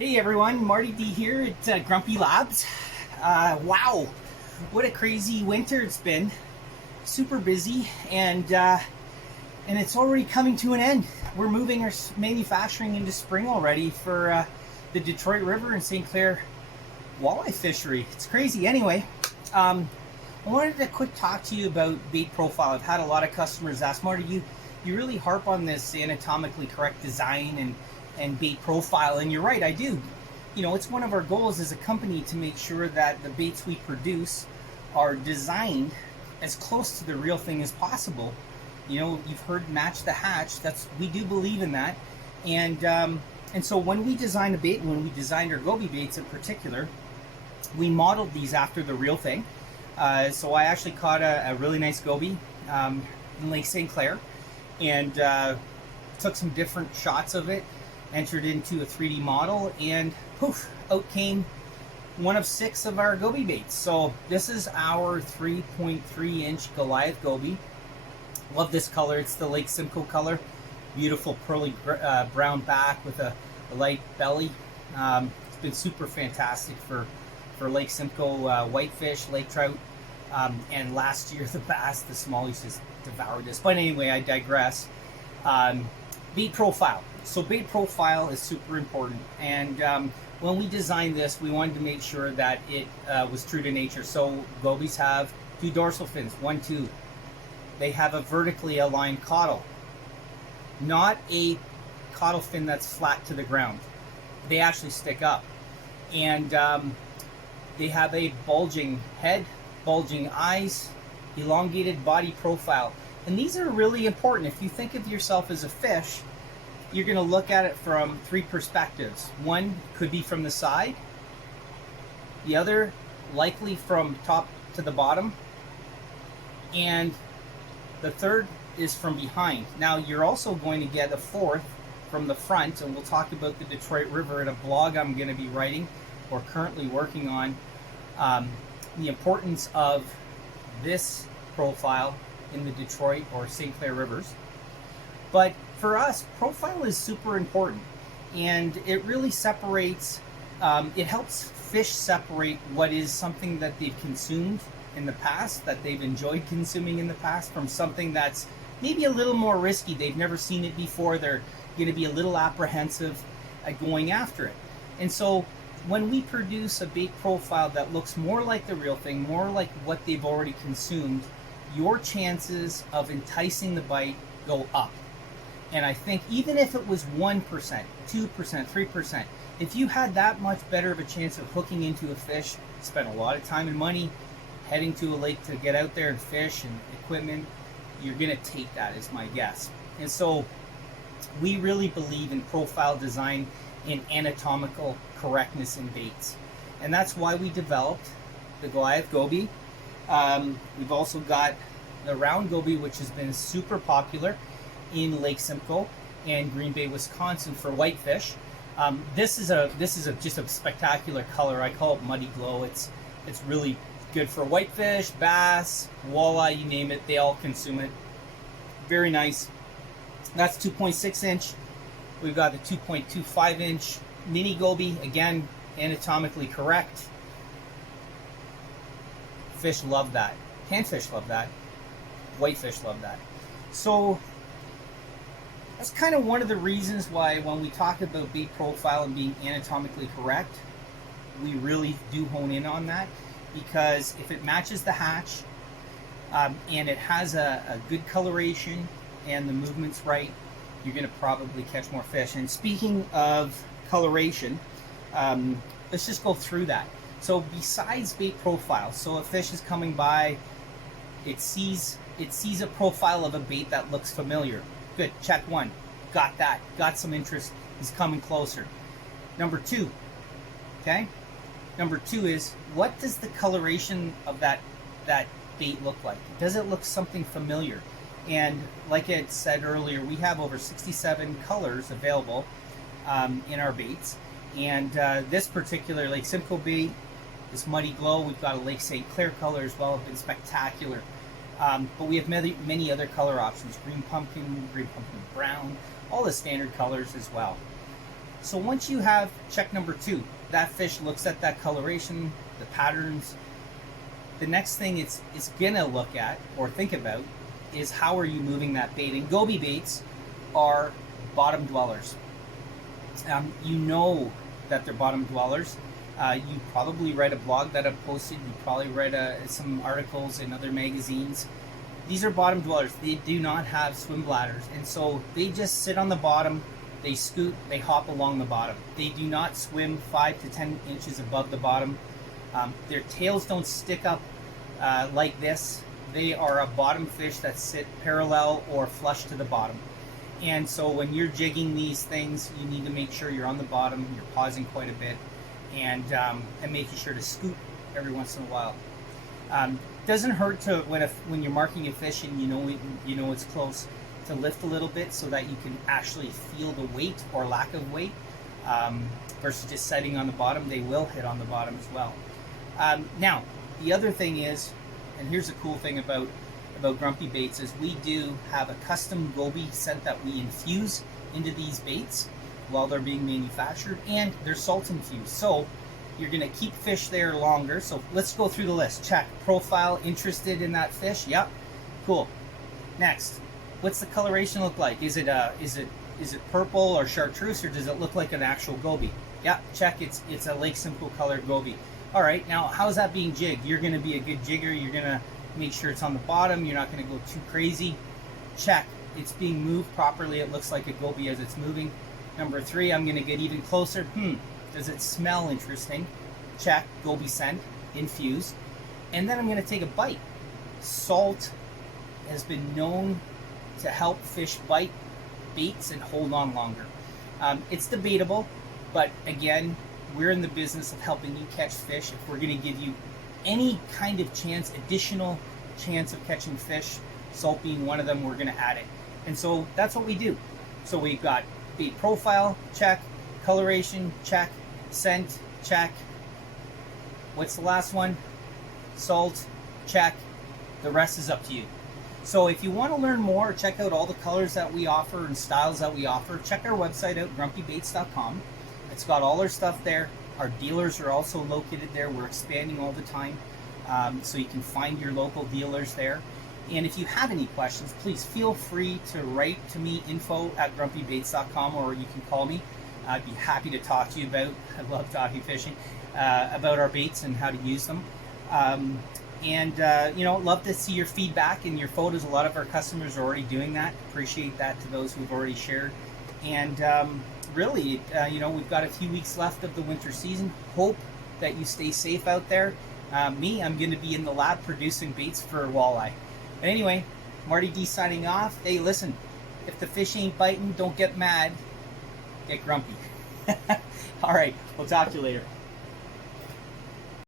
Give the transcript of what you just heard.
Hey everyone, Marty D here at Grumpy Labs. Wow, what a crazy winter it's been. Super busy, and it's already coming to an end. We're moving our manufacturing into spring already for the Detroit River and St. Clair walleye fishery. It's crazy. Anyway, I wanted to quick talk to you about bait profile. I've had a lot of customers ask, Marty, you really harp on this anatomically correct design and bait profile, and you're right, I do. You know, it's one of our goals as a company to make sure that the baits we produce are designed as close to the real thing as possible. You know, you've heard match the hatch. We do believe in that, and so when we designed a bait, when we designed our Goby baits in particular, we modeled these after the real thing. So I actually caught a really nice Goby in Lake St. Clair, and took some different shots of it, entered into a 3D model, and poof, out came one of 6 of our Goby baits. So this is our 3.3 inch Goliath Goby. Love this color. It's the Lake Simcoe color. Beautiful pearly brown back with a light belly. It's been super fantastic for Lake Simcoe whitefish, lake trout, and last year the bass, the smallies just devoured this. But anyway, I digress. Bait profile. So bait profile is super important, and when we designed this, we wanted to make sure that it was true to nature. So Gobies have 2 dorsal fins, 1, 2. They have a vertically aligned caudal, not a caudal fin that's flat to the ground. They actually stick up, and they have a bulging head, bulging eyes, elongated body profile. And these are really important. If you think of yourself as a fish, you're going to look at it from 3 perspectives. One could be from the side, the other likely from top to the bottom, and the third is from behind. Now you're also going to get a 4th from the front, and we'll talk about the Detroit River in a blog I'm going to be writing or currently working on, the importance of this profile in the Detroit or St. Clair rivers. But for us, profile is super important, and it really separates, it helps fish separate what is something that they've consumed in the past, that they've enjoyed consuming in the past, from something that's maybe a little more risky. They've never seen it before. They're going to be a little apprehensive at going after it. And so when we produce a bait profile that looks more like the real thing, more like what they've already consumed, your chances of enticing the bite go up. And I think even if it was 1%, 2%, 3%, if you had that much better of a chance of hooking into a fish, spent a lot of time and money heading to a lake to get out there and fish and equipment, you're going to take that, is my guess. And so we really believe in profile design and anatomical correctness in baits. And that's why we developed the Goliath Goby. We've also got the round Goby, which has been super popular in Lake Simcoe and Green Bay, Wisconsin for whitefish. This is just a spectacular color. I call it muddy glow. It's really good for whitefish, bass, walleye, you name it. They all consume it. Very nice. That's 2.6 inch. We've got the 2.25 inch mini Goby. Again, anatomically correct. Fish love that. Panfish love that. Whitefish love that. So that's kind of one of the reasons why when we talk about bait profile and being anatomically correct, we really do hone in on that, because if it matches the hatch and it has a good coloration and the movement's right, you're going to probably catch more fish. And speaking of coloration, let's just go through that. So besides bait profile, so a fish is coming by, it sees a profile of a bait that looks familiar. Good, check 1. Got that. Got some interest. He's coming closer. Number 2. Okay? Number 2 is, what does the coloration of that bait look like? Does it look something familiar? And like I said earlier, we have over 67 colors available in our baits. And this particular Lake Simcoe bait, this muddy glow, we've got a Lake St. Clair color as well, have been spectacular. But we have many other color options: green pumpkin brown, all the standard colors as well. So once you have check number 2, that fish looks at that coloration, the patterns, the next thing it's gonna look at or think about is how are you moving that bait. And Goby baits are bottom dwellers. You know that they're bottom dwellers. You probably read a blog that I've posted. You probably read some articles in other magazines. These are bottom dwellers. They do not have swim bladders, and so they just sit on the bottom. They scoot, they hop along the bottom. They do not swim 5 to 10 inches above the bottom. Their tails don't stick up like this. They are a bottom fish that sit parallel or flush to the bottom. And so when you're jigging these things, you need to make sure you're on the bottom, you're pausing quite a bit, and making sure to scoot every once in a while. Doesn't hurt to when you're marking a fish and you know it's close, to lift a little bit so that you can actually feel the weight or lack of weight, versus just setting on the bottom. They will hit on the bottom as well. Now, the other thing is, and here's the cool thing about grumpy baits, is we do have a custom Gobi scent that we infuse into these baits while they're being manufactured, and they're salt infused. So you're going to keep fish there longer. So let's go through the list. Check. Profile, interested in that fish. Yep. Cool. Next. What's the coloration look like? Is it purple or chartreuse, or does it look like an actual Gobi? Yep. Check. It's a Lake Simcoe colored Gobi. All right. Now, how's that being jigged? You're going to be a good jigger. You're going to make sure it's on the bottom. You're not going to go too crazy. Check. It's being moved properly. It looks like a Gobi as it's moving. Number 3, I'm going to get even closer. Does it smell interesting? Check. Gobi scent, infused. And then I'm going to take a bite. Salt has been known to help fish bite baits and hold on longer. It's debatable, but again, we're in the business of helping you catch fish. If we're going to give you any kind of chance, additional chance of catching fish, salt being one of them, we're going to add it. And so that's what we do. So we've got bait profile, check. Coloration, check. Scent, check. What's the last one? Salt, check. The rest is up to you. So if you want to learn more, check out all the colors that we offer and styles that we offer. Check our website out, grumpybaits.com. It's got all our stuff there. Our dealers are also located there. We're expanding all the time, so you can find your local dealers there. And if you have any questions, please feel free to write to me, info@grumpybaits.com, or you can call me. I'd be happy to talk to you about, I love talking fishing, about our baits and how to use them. Love to see your feedback and your photos. A lot of our customers are already doing that. Appreciate that to those who've already shared. And really, we've got a few weeks left of the winter season. Hope that you stay safe out there. I'm going to be in the lab producing baits for walleye. But anyway, Marty D signing off. Hey, listen, if the fish ain't biting, don't get mad. Get grumpy. All right, we'll talk to you later.